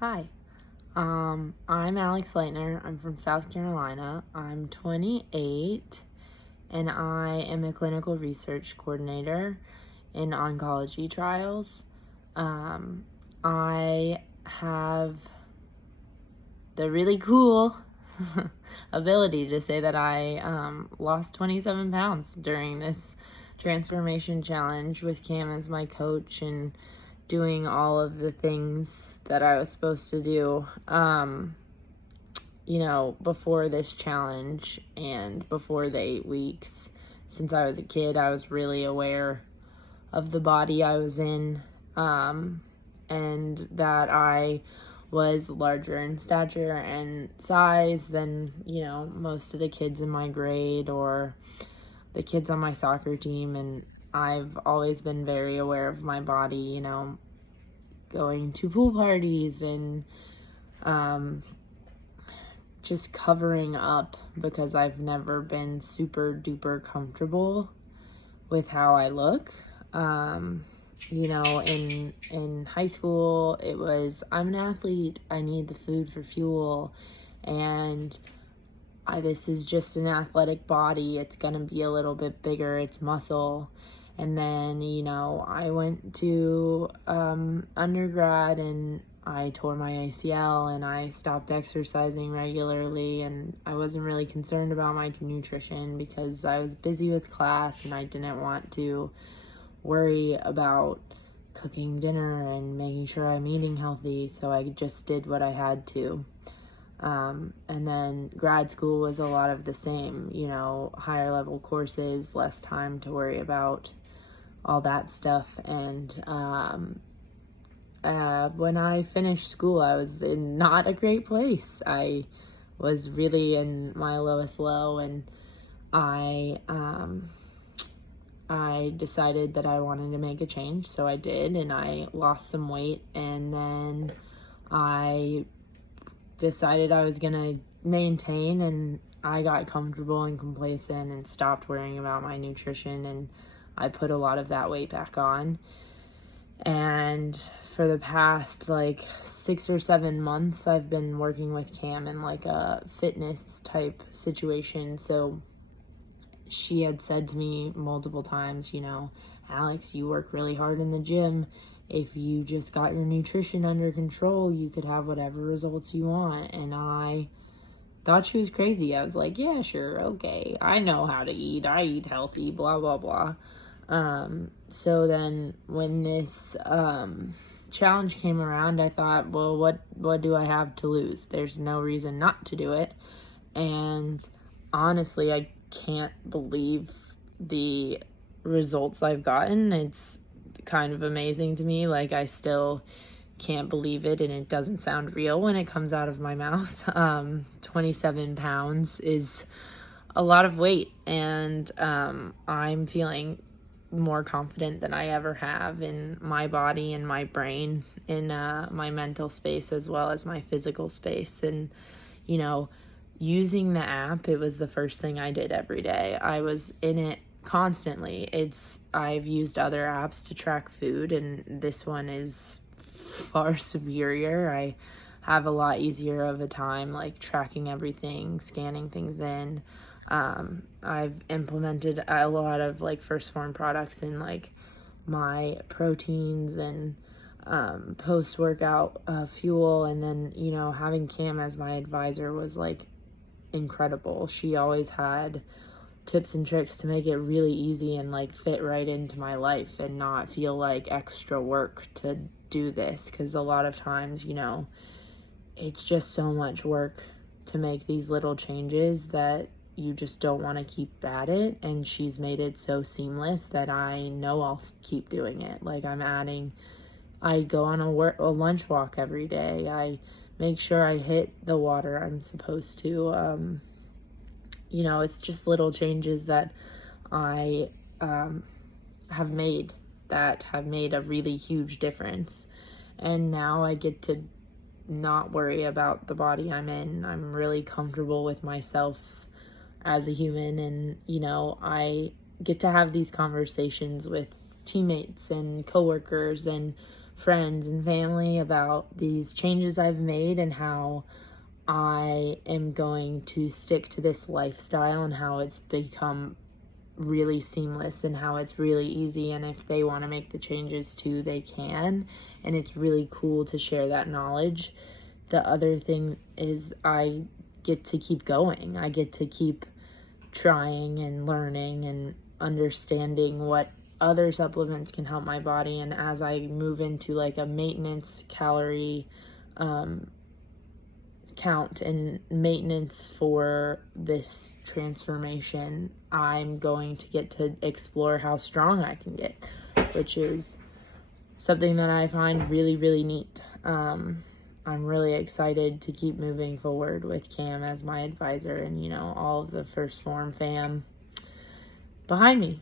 Hi, I'm Alex Leitner. I'm from South Carolina. I'm 28 and I am a clinical research coordinator in oncology trials. I have the really cool ability to say that I lost 27 pounds during this transformation challenge with Cam as my coach and doing all of the things that I was supposed to do, before this challenge and before the 8 weeks. Since I was a kid, I was really aware of the body I was in, and that I was larger in stature and size than, most of the kids in my grade or the kids on my soccer team. And I've always been very aware of my body, going to pool parties and just covering up because I've never been super duper comfortable with how I look. In high school, it was, I'm an athlete, I need the food for fuel, and this is just an athletic body, it's gonna be a little bit bigger, it's muscle. And then, I went to undergrad and I tore my ACL and I stopped exercising regularly, and I wasn't really concerned about my nutrition because I was busy with class and I didn't want to worry about cooking dinner and making sure I'm eating healthy, so I just did what I had to. And then grad school was a lot of the same, higher level courses, less time to worry about all that stuff. And when I finished school, I was in not a great place. I was really in my lowest low, and I decided that I wanted to make a change, so I did, and I lost some weight, and then I decided I was gonna maintain, and I got comfortable and complacent and stopped worrying about my nutrition, and I put a lot of that weight back on. And for the past 6 or 7 months, I've been working with Cam in a fitness type situation. So she had said to me multiple times, Alex, you work really hard in the gym. If you just got your nutrition under control, you could have whatever results you want. And I thought she was crazy. I was like, yeah, sure, okay. I know how to eat. I eat healthy, blah, blah, blah. So then when this challenge came around, I thought, well, what do I have to lose? There's no reason not to do it. And honestly, I can't believe the results I've gotten. It's kind of amazing to me. I still can't believe it, and it doesn't sound real when it comes out of my mouth. 27 pounds is a lot of weight, and I'm feeling more confident than I ever have in my body and my brain, in my mental space as well as my physical space. And using the app, it was the first thing I did every day. I was in it constantly. I've used other apps to track food, and this one is far superior. I have a lot easier of a time tracking everything, scanning things in. I've implemented a lot of Phorm products in my proteins and post-workout fuel. And then having Cam as my advisor was incredible. She always had tips and tricks to make it really easy and fit right into my life and not feel like extra work to do this, because a lot of times it's just so much work to make these little changes that you just don't want to keep at it. And she's made it so seamless that I know I'll keep doing it. I go on a lunch walk every day. I make sure I hit the water I'm supposed to. It's just little changes that I have made that have made a really huge difference. And now I get to not worry about the body I'm in. I'm really comfortable with myself as a human, and I get to have these conversations with teammates and coworkers and friends and family about these changes I've made and how I am going to stick to this lifestyle and how it's become really seamless and how it's really easy, and if they want to make the changes too, they can, and it's really cool to share that knowledge. The other thing is I get to keep going. I get to keep trying and learning and understanding what other supplements can help my body, and as I move into like a maintenance calorie count and maintenance for this transformation, I'm going to get to explore how strong I can get, which is something that I find really, really neat. I'm really excited to keep moving forward with Cam as my advisor and, you know, all of the First Phorm fam behind me.